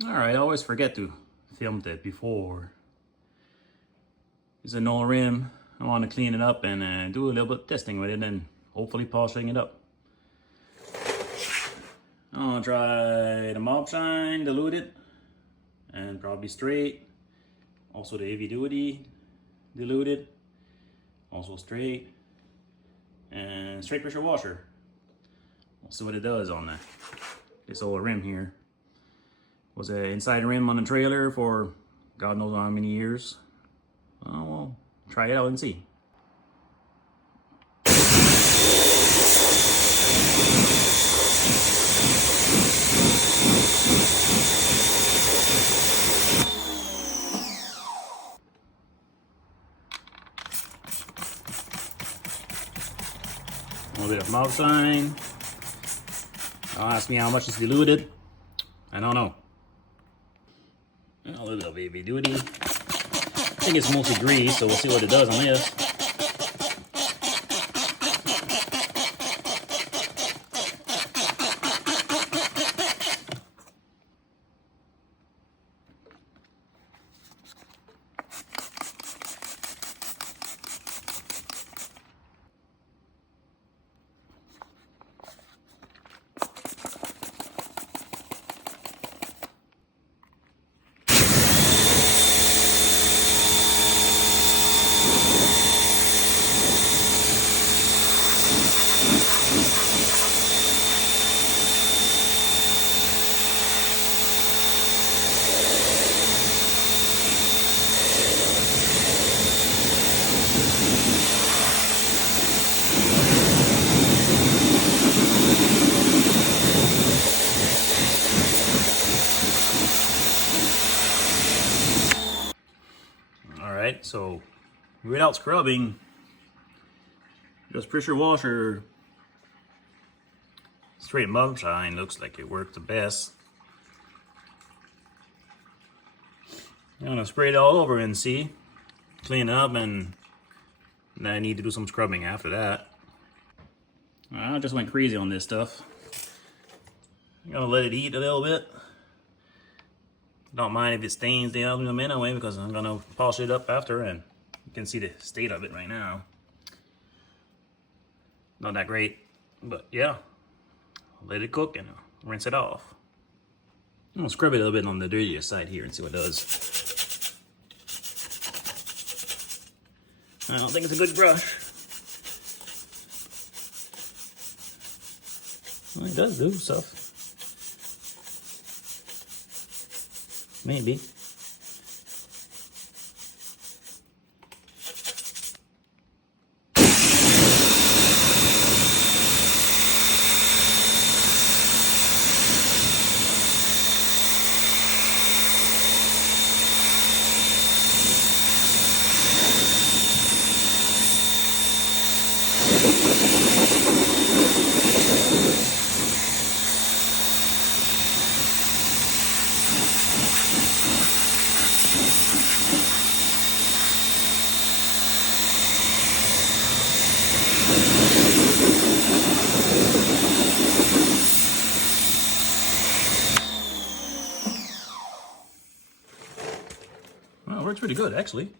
Alright, I always forget to film that before. It's an old rim. I want to clean it up and do a little bit of testing with it and hopefully polishing it up. I'll try the mob shine diluted and probably straight. Also the heavy duty diluted, also straight, and straight pressure washer. We'll see what it does on this old rim here. Was an inside rim on the trailer for God knows how many years. We'll try it out and see. A little bit of mouth sign. Don't ask me how much is diluted. I don't know. A little bit of heavy duty. I think it's mostly grease, so we'll see what it does on this. Alright, so without scrubbing, just pressure washer, straight mug shine looks like it worked the best. I'm gonna spray it all over and see, clean up, and then I need to do some scrubbing after that. I just went crazy on this stuff. I'm gonna let it heat a little bit. Don't mind if it stains the aluminum anyway, because I'm gonna polish it up after, and you can see the state of it right now. Not that great, but yeah. Let it cook and rinse it off. I'm gonna scrub it a little bit on the dirtier side here and see what it does. I don't think it's a good brush. Well, it does do stuff. Maybe. Well, it works pretty good, actually.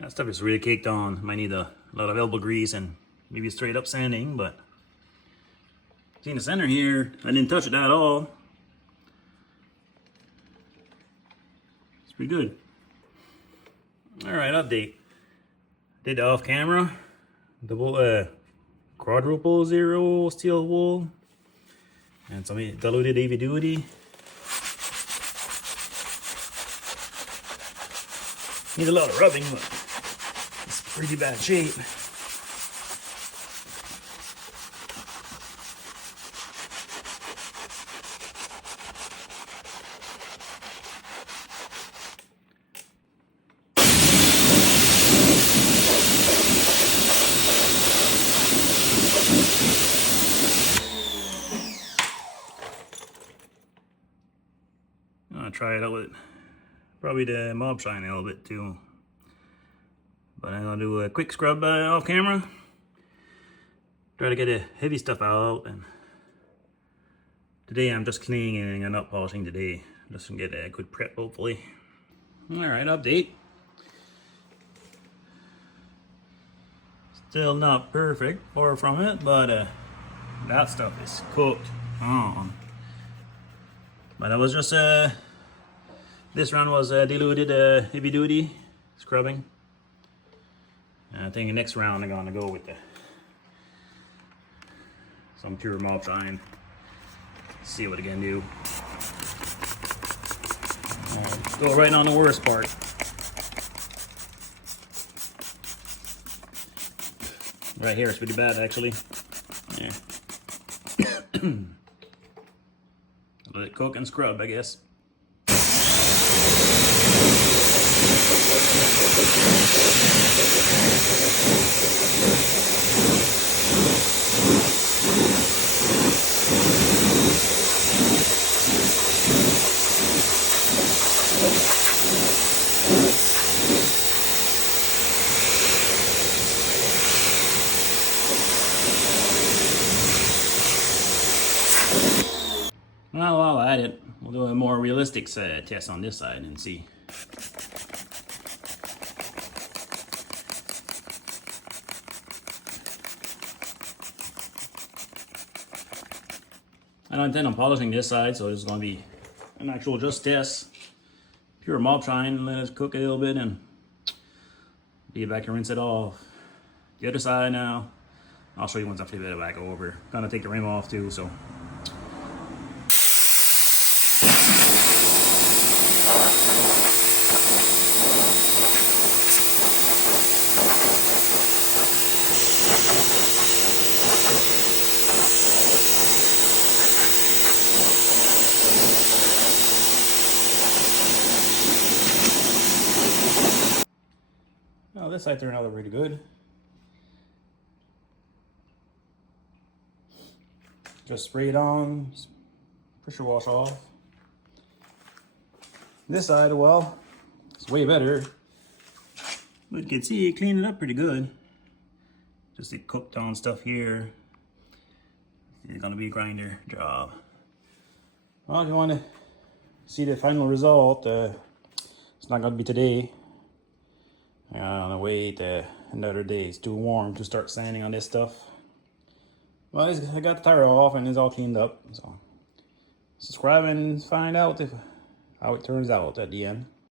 That stuff is really caked on. Might need a lot of elbow grease and maybe straight up sanding, but see in the center here, I didn't touch it at all. It's pretty good. Alright, update. Did the off camera. Double quadruple zero steel wool. And some diluted heavy duty. Needs a lot of rubbing, but it's pretty bad shape. I'll try it out with probably the mob shine a little bit too. But I'm gonna do a quick scrub off camera. Try to get the heavy stuff out and Today I'm just cleaning and up polishing today, just to get a good prep hopefully. Alright, update. Still not perfect, far from it, but that stuff is cooked on. But it was just this round was diluted heavy duty scrubbing. And I think the next round I'm gonna go with some pure mop shine. See what I can do. Right, go right on the worst part. Right here, it's pretty bad actually. Yeah. Let it cook and scrub, I guess. Well, while at it, we'll do a more realistic test on this side and see. I don't intend on polishing this side, so it's going to be an actual just test. Pure mop shine, let it cook a little bit and be back and rinse it off. The other side now, I'll show you once I flip it back over. Gonna take the rim off too, so. Oh, this side turned out pretty good. Just spray it on, pressure wash off. This side, well, it's way better. But you can see it cleaned it up pretty good. Just the cooked on stuff here. It's gonna be a grinder job. Well, if you want to see the final result, it's not gonna be today. I'm gonna wait another day. It's too warm to start sanding on this stuff. Well, I got the tire off and it's all cleaned up. So subscribe and find out how it turns out at the end.